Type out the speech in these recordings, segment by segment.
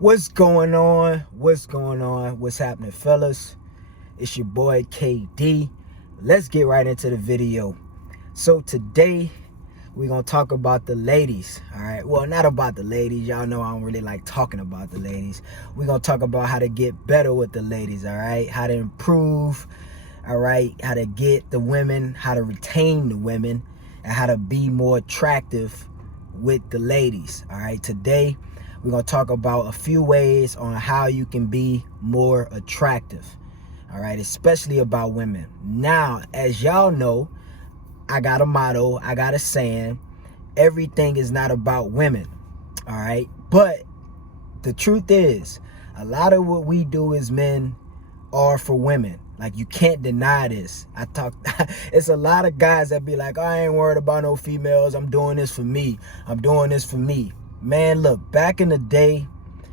What's going on? What's going on? What's happening, fellas? It's your boy KD. Let's get right into the video. So today we're gonna talk about the ladies. All right, well, not about the ladies. Y'all know I don't really like talking about the ladies. We're gonna talk about how to get better with the ladies. All right, how to improve. All right, how to get the women, how to retain the women, and how to be more attractive with the ladies. All right, today we're going to talk about a few ways on how you can be more attractive. All right, especially about women. Now, as y'all know, I got a motto, I got a saying: everything is not about women. All right, but the truth is, a lot of what we do as men are for women. Like, you can't deny this. It's a lot of guys that be like, I ain't worried about no females. I'm doing this for me. I'm doing this for me. Man, look, back in the day,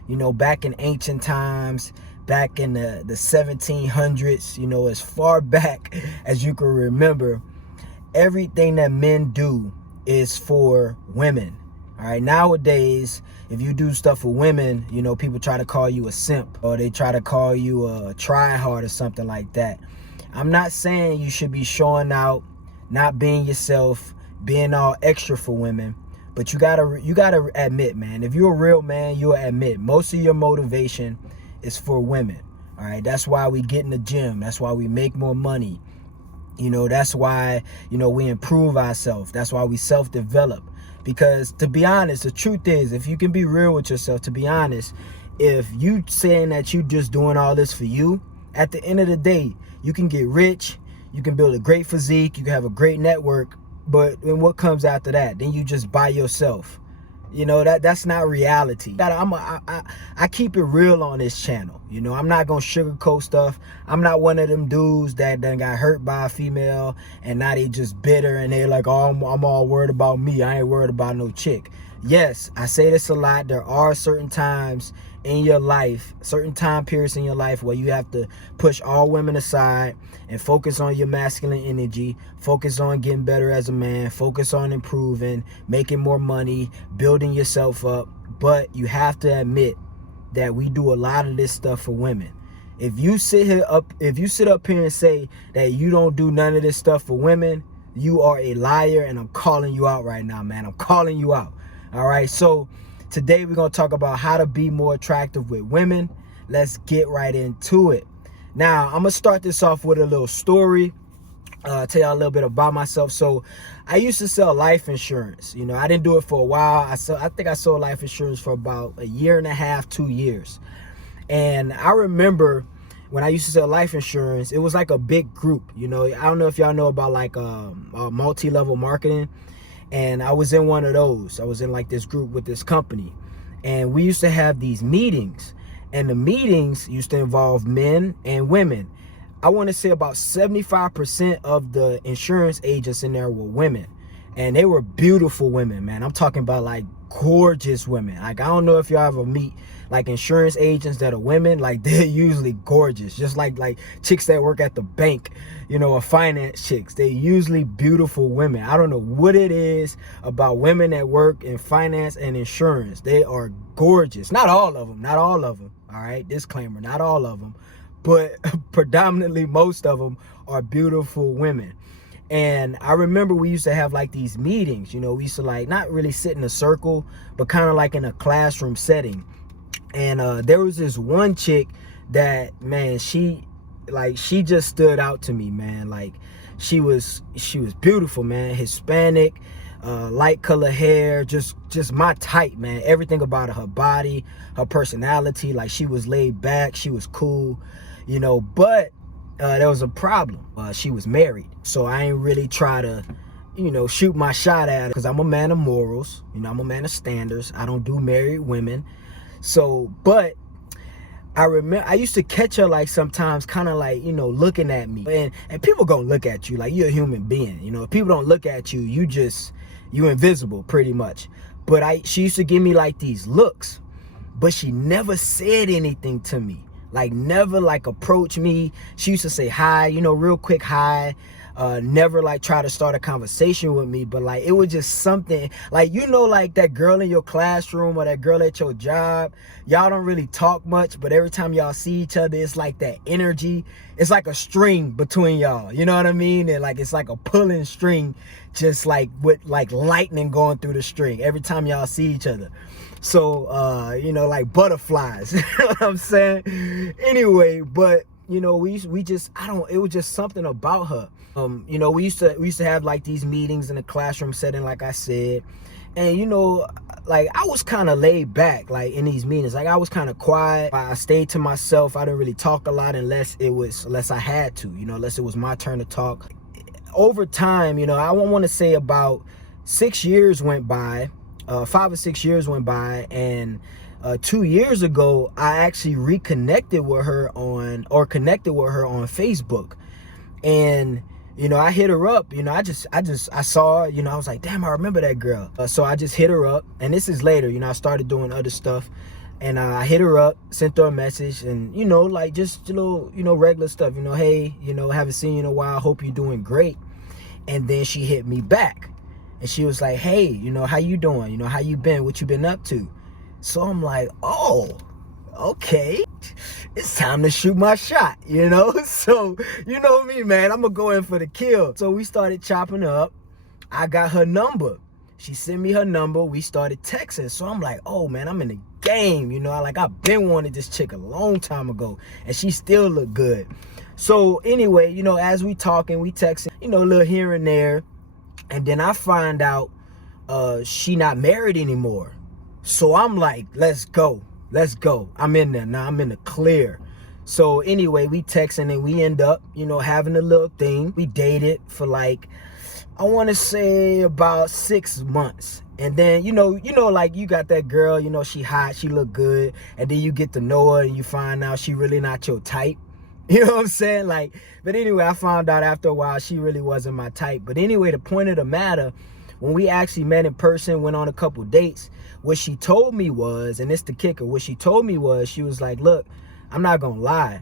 back in ancient times, back in the 1700s, as far back as you can remember, everything that men do is for women. All right, nowadays, if you do stuff for women, people try to call you a simp, or they try to call you a try-hard or something like that. I'm not saying you should be showing out, not being yourself, being all extra for women. But you gotta admit, man, if you're a real man, you'll admit most of your motivation is for women. All right, that's why we get in the gym. That's why we make more money. That's why, we improve ourselves. That's why we self-develop. Because to be honest, the truth is, if you can be real with yourself, to be honest, if you saying that you just doing all this for you, at the end of the day, you can get rich, you can build a great physique, you can have a great network, but then what comes after that? Then you just by yourself. That's not reality. I keep it real on this channel. I'm not gonna sugarcoat stuff. I'm not one of them dudes that done got hurt by a female and now they just bitter and they like, oh, I'm all worried about me. I ain't worried about no chick. Yes, I say this a lot. There are certain times in your life, certain time periods in your life where you have to push all women aside and focus on your masculine energy, focus on getting better as a man, focus on improving, making more money, building yourself up. But you have to admit that we do a lot of this stuff for women. If you sit up here and say that you don't do none of this stuff for women, you are a liar, and I'm calling you out right now, man. I'm calling you out. All right, so today we're going to talk about how to be more attractive with women. Let's get right into it. Now, I'm going to start this off with a little story. Tell y'all a little bit about myself. So I used to sell life insurance. I didn't do it for a while. I think I sold life insurance for about a year and a half, 2 years. And I remember when I used to sell life insurance, it was like a big group. I don't know if y'all know about like multi-level marketing. And I was in one of those. I was in like this group with this company. And we used to have these meetings. And the meetings used to involve men and women. I want to say about 75% of the insurance agents in there were women. And they were beautiful women, man. I'm talking about like gorgeous women. Like, I don't know if y'all ever meet like insurance agents that are women. Like, they're usually gorgeous, just like chicks that work at the bank, or finance chicks. They're usually beautiful women. I don't know what it is about women that work in finance and insurance. They are gorgeous. Not all of them, all right, disclaimer, not all of them, but predominantly most of them are beautiful women. And I remember we used to have like these meetings. We used to like not really sit in a circle, but kind of like in a classroom setting. And there was this one chick that, man, she just stood out to me, man. Like, she was beautiful, man. Hispanic, light color hair, just my type, man. Everything about her body, her personality, like, she was laid back, she was cool, but there was a problem. She was married, so I ain't really try to shoot my shot at her, because I'm a man of morals, I'm a man of standards. I don't do married women. So, but I remember I used to catch her like sometimes kind of like, looking at me, and people gonna look at you like you're a human being. If people don't look at you, you invisible pretty much. But she used to give me like these looks, but she never said anything to me. Like, never like approach me. She used to say hi, real quick hi. never like try to start a conversation with me, but like it was just something like, you know, like that girl in your classroom or that girl at your job, y'all don't really talk much, but every time y'all see each other, it's like that energy, it's like a string between y'all, you know what I mean? And like it's like a pulling string, just like with like lightning going through the string every time y'all see each other. So you know, like butterflies. You know what I'm saying? Anyway, but you know, we just, it was just something about her. You know, we used to have like these meetings in a classroom setting, like I said, and you know, like I was kind of laid back, like in these meetings, like I was kind of quiet. I stayed to myself. I didn't really talk a lot unless I had to, you know, unless it was my turn to talk. Over time, you know, I want to say about 6 years went by, 5 or 6 years went by, and 2 years ago, I actually connected with her on Facebook. And you know, I hit her up. You know, I saw her, you know, I was like, damn, I remember that girl. So I just hit her up, and this is later, you know, I started doing other stuff, and I hit her up, sent her a message, and you know, like just a little, you know, regular stuff, you know, hey, you know, haven't seen you in a while, hope you're doing great. And then she hit me back, and she was like, hey, you know, how you doing? You know, how you been? What you been up to? So I'm like, oh, okay, it's time to shoot my shot, you know? So, you know me, man, I'm gonna go in for the kill. So we started chopping up. I got her number. She sent me her number. We started texting. So I'm like, oh, man, I'm in the game, you know? I've been wanting this chick a long time ago, and she still look good. So anyway, you know, as we talking, we texting, you know, a little here and there. And then I find out she not married anymore. So I'm like, let's go. I'm in there now. I'm in the clear. So anyway, we texting, and we end up, you know, having a little thing. We dated for like, I want to say about 6 months. And then, you know, like you got that girl, you know, she hot, she look good. And then you get to know her, and you find out she really not your type. You know what I'm saying? Like, but anyway, I found out after a while she really wasn't my type. But anyway, the point of the matter, when we actually met in person, went on a couple dates, what she told me was, and it's the kicker, what she told me was, she was like, look, I'm not gonna lie,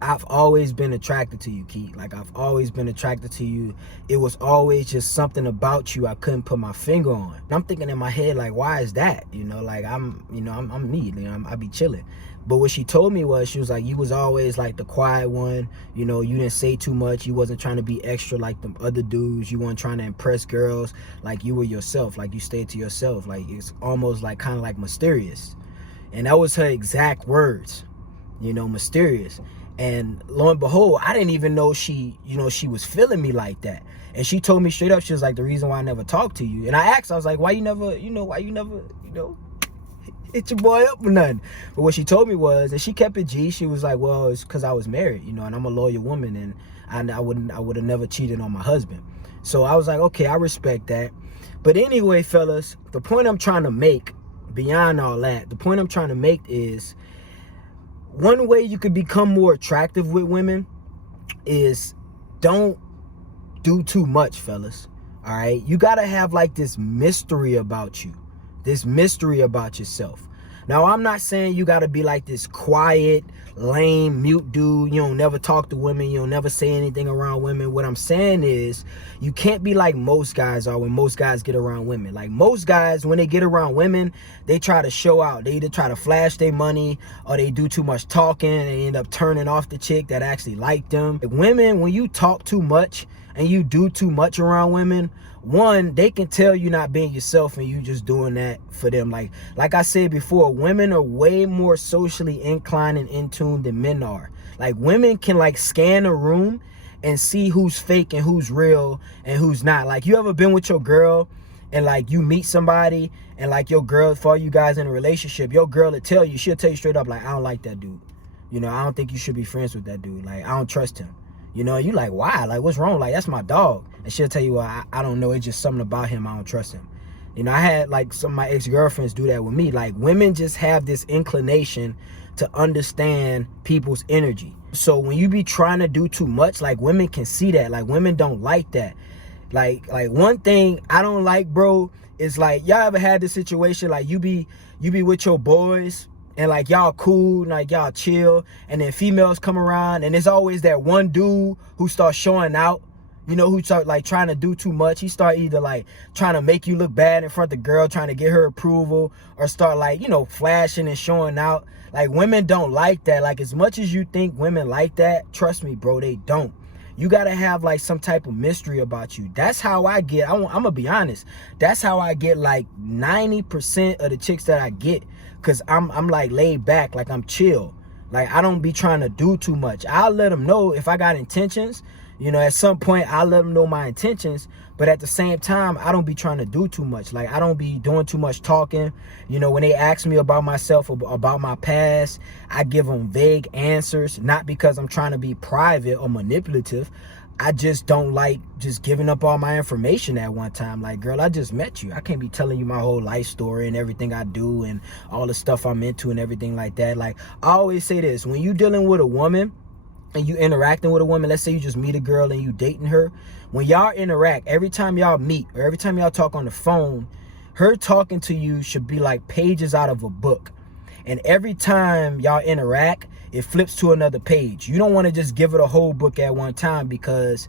I've always been attracted to you, Keith. Like, I've always been attracted to you. It was always just something about you I couldn't put my finger on. And I'm thinking in my head, like, why is that? You know, like, I'm me, you know, I be chilling. But what she told me was, she was like, you was always like the quiet one. You know, you didn't say too much. You wasn't trying to be extra like them other dudes. You weren't trying to impress girls. Like, you were yourself. Like, you stayed to yourself. Like, it's almost like kind of like mysterious. And that was her exact words, you know, mysterious. And lo and behold, I didn't even know she was feeling me like that. And she told me straight up, she was like, the reason why I never talked to you. And I asked, I was like, why you never hit your boy up or nothing? But what she told me was, and she kept it G, she was like, well, it's because I was married, you know, and I'm a loyal woman, and I would have never cheated on my husband. So I was like, okay, I respect that. But anyway, fellas, the point I'm trying to make, beyond all that, the point I'm trying to make is, one way you could become more attractive with women is don't do too much, fellas. All right, you gotta have like this mystery about you, this mystery about yourself. Now, I'm not saying you gotta be like this quiet, lame, mute dude. You don't never talk to women. You don't never say anything around women. What I'm saying is, you can't be like most guys are when most guys get around women. Like, most guys, when they get around women, they try to show out. They either try to flash their money, or they do too much talking, and they end up turning off the chick that actually liked them. Like, women, when you talk too much and you do too much around women, one, they can tell you not being yourself, and you just doing that for them. Like I said before, women are way more socially inclined and in tune than men are. Like, women can like scan a room and see who's fake and who's real and who's not. Like, you ever been with your girl and like you meet somebody, and like your girl, for you guys in a relationship, your girl she'll tell you straight up, like, I don't like that dude. You know, I don't think you should be friends with that dude. Like, I don't trust him. You know, you like, why? Like, what's wrong? Like, that's my dog. And she'll tell you, well, I don't know. It's just something about him. I don't trust him. You know, I had like some of my ex-girlfriends do that with me. Like, women just have this inclination to understand people's energy. So when you be trying to do too much, like, women can see that. Like, women don't like that. Like one thing I don't like, bro, is like, y'all ever had this situation? Like, you be with your boys, and like y'all cool, like y'all chill, and then females come around, and there's always that one dude who starts showing out. You know, who start like trying to do too much. He start either like trying to make you look bad in front of the girl, trying to get her approval, or start like, you know, flashing and showing out. Like, women don't like that. Like, as much as you think women like that, trust me, bro, they don't. You got to have like some type of mystery about you. That's how I get. I'm going to be honest. That's how I get like 90% of the chicks that I get. Because I'm like laid back, like I'm chill. Like, I don't be trying to do too much. I'll let them know if I got intentions. You know, at some point, I'll let them know my intentions. But at the same time, I don't be trying to do too much. Like, I don't be doing too much talking. You know, when they ask me about myself, about my past, I give them vague answers. Not because I'm trying to be private or manipulative. I just don't like just giving up all my information at one time. Like, girl, I just met you. I can't be telling you my whole life story and everything I do and all the stuff I'm into and everything like that. Like, I always say this. When you dealing with a woman and you interacting with a woman, let's say you just meet a girl and you dating her, when y'all interact, every time y'all meet or every time y'all talk on the phone, her talking to you should be like pages out of a book. And every time y'all interact, it flips to another page. You don't want to just give it a whole book at one time, because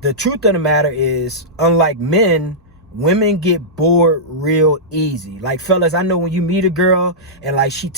the truth of the matter is, unlike men, women get bored real easy. Like, fellas, I know when you meet a girl and like she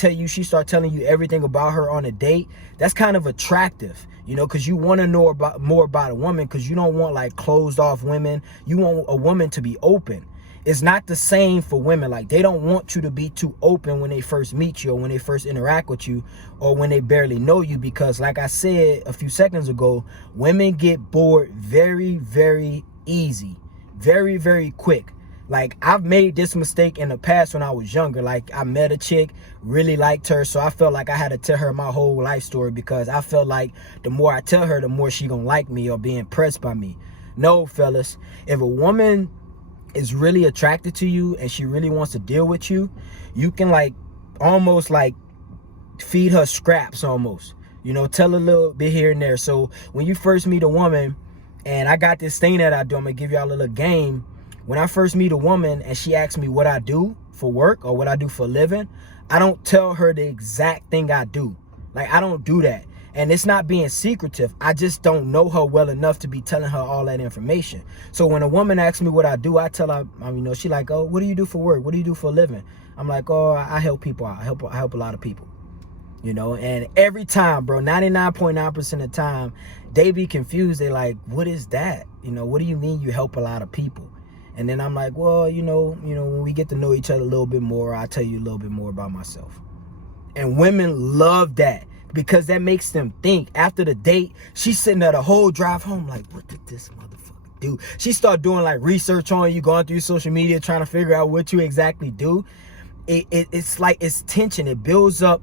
start telling you everything about her on a date, that's kind of attractive, you know, because you want to know more about a woman, because you don't want like closed off women. You want a woman to be open. It's not the same for women. Like, they don't want you to be too open when they first meet you or when they first interact with you or when they barely know you, because like I said a few seconds ago, women get bored very, very easy. Very, very quick. Like, I've made this mistake in the past when I was younger. Like, I met a chick, really liked her, so I felt like I had to tell her my whole life story, because I felt like the more I tell her, the more she gonna like me or be impressed by me. No, fellas, if a woman is really attracted to you and she really wants to deal with you, you can like almost like feed her scraps almost. You know, tell a little bit here and there. So when you first meet a woman, and I got this thing that I do, I'm gonna give y'all a little game. When I first meet a woman and she asks me what I do for work or what I do for a living, I don't tell her the exact thing I do. Like, I don't do that. And it's not being secretive. I just don't know her well enough to be telling her all that information. So when a woman asks me what I do, I tell her, you know, she like, oh, what do you do for work? What do you do for a living? I'm like, oh, I help people out. I help a lot of people. You know, and every time, bro, 99.9% of the time, they be confused. They like, what is that? You know, what do you mean you help a lot of people? And then I'm like, well, you know, when we get to know each other a little bit more, I'll tell you a little bit more about myself. And women love that, because that makes them think. After the date, she's sitting there the whole drive home like, what did this motherfucker do? She start doing like research on you, going through social media, trying to figure out what you exactly do. It's like, it's tension. It builds up.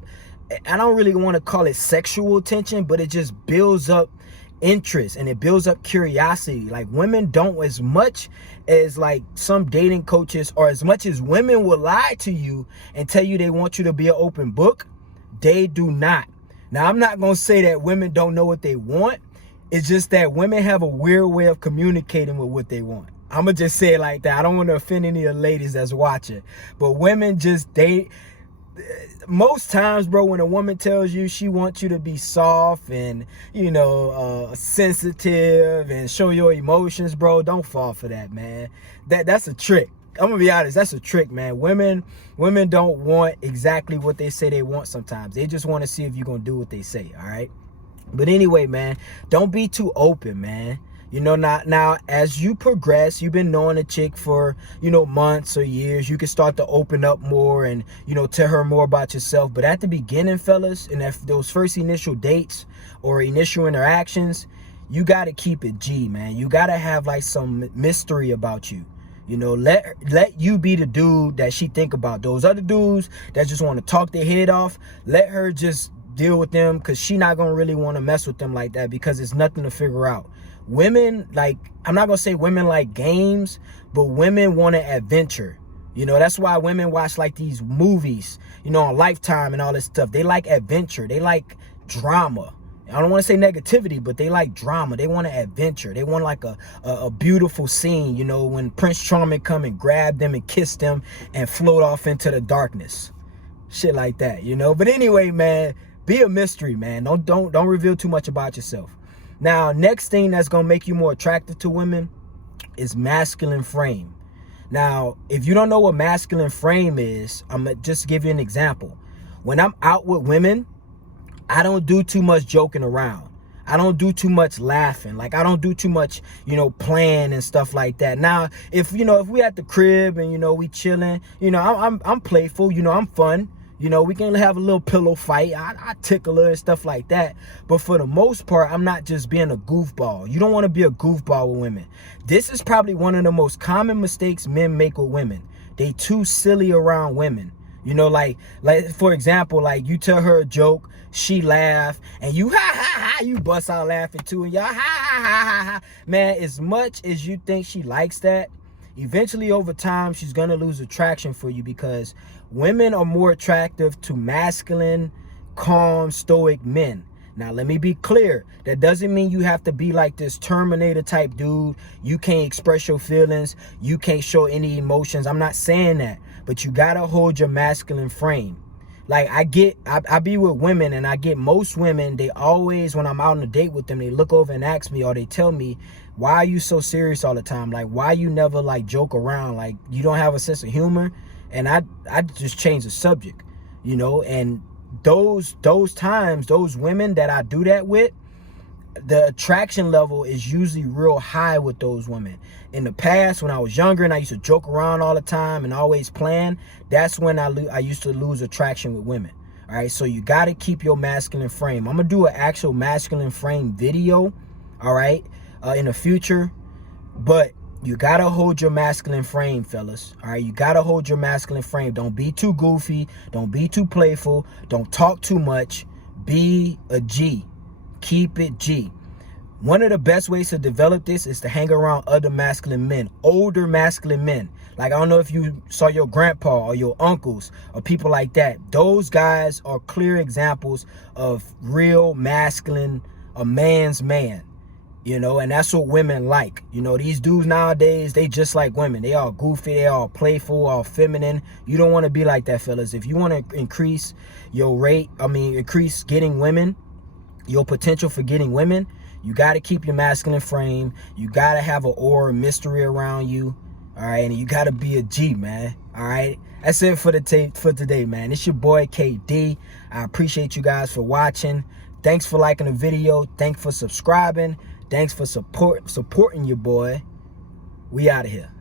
I don't really want to call it sexual tension, but it just builds up interest and it builds up curiosity. Like, women don't, as much as like some dating coaches, or as much as women will lie to you and tell you they want you to be an open book, they do not. Now, I'm not going to say that women don't know what they want. It's just that women have a weird way of communicating with what they want. I'm going to just say it like that. I don't want to offend any of the ladies that's watching, but women just, most times, bro, when a woman tells you she wants you to be soft and, you know, sensitive and show your emotions, bro, don't fall for that, man. That's a trick. I'm gonna be honest, that's a trick, man. Women don't want exactly what they say they want sometimes. They just want to see if you're gonna do what they say, all right? But anyway, man, don't be too open, man. You know, now as you progress, you've been knowing a chick for, you know, months or years, you can start to open up more and, you know, tell her more about yourself. But at the beginning, fellas, and those first initial dates or initial interactions, you got to keep it G, man. You got to have like some mystery about you. You know, let you be the dude that she think about. Those other dudes that just want to talk their head off, let her just deal with them, because she not going to really want to mess with them like that, because it's nothing to figure out. Women, like, I'm not going to say women like games, but women want an adventure. You know, that's why women watch like these movies, you know, on Lifetime and all this stuff. They like adventure. They like drama. I don't want to say negativity, but they like drama. They want an adventure. They want like a beautiful scene, you know, when Prince Charming come and grab them and kiss them and float off into the darkness. Shit like that, you know. But anyway, man, be a mystery, man. Don't reveal too much about yourself. Now, next thing that's gonna make you more attractive to women is masculine frame. Now, if you don't know what masculine frame is, I'm gonna just give you an example. When I'm out with women, I don't do too much joking around. I don't do too much laughing. Like, I don't do too much, playing and stuff like that. Now, if we at the crib and, we chilling, I'm playful, I'm fun. We can have a little pillow fight. I tickle her and stuff like that. But for the most part, I'm not just being a goofball. You don't want to be a goofball with women. This is probably one of the most common mistakes men make with women. They too silly around women. Like for example, like you tell her a joke, she laugh, and you ha ha ha, you bust out laughing too, and y'all ha ha ha ha ha. Man, as much as you think she likes that, eventually over time she's gonna lose attraction for you, because women are more attractive to masculine, calm, stoic men. Now, let me be clear. That doesn't mean you have to be like this Terminator type dude. You can't express your feelings. You can't show any emotions. I'm not saying that. But you got to hold your masculine frame. Like, I be with women, and I get most women, they always, when I'm out on a date with them, they look over and ask me, or they tell me, why are you so serious all the time? Like, why you never, like, joke around? Like, you don't have a sense of humor? And I just change the subject, and those times, those women that I do that with, the attraction level is usually real high with those women. In the past, when I was younger and I used to joke around all the time and always plan, that's when I used to lose attraction with women. All right, so you got to keep your masculine frame. I'm gonna do an actual masculine frame video, all right, in the future. But you gotta hold your masculine frame, fellas. All right, you gotta hold your masculine frame. Don't be too goofy. Don't be too playful. Don't talk too much. Be a G. Keep it G. One of the best ways to develop this is to hang around other masculine men, older masculine men. Like, I don't know if you saw your grandpa or your uncles or people like that. Those guys are clear examples of real masculine, a man's man. And that's what women like. These dudes nowadays, they just like women. They all goofy, they all playful, all feminine. You don't want to be like that, fellas. If you want to increase your increase getting women, your potential for getting women, you got to keep your masculine frame. You got to have an aura of mystery around you. All right, and you got to be a G, man. All right, that's it for today, man. It's your boy KD. I appreciate you guys for watching. Thanks for liking the video. Thanks for subscribing. Thanks for supporting your boy. We out of here.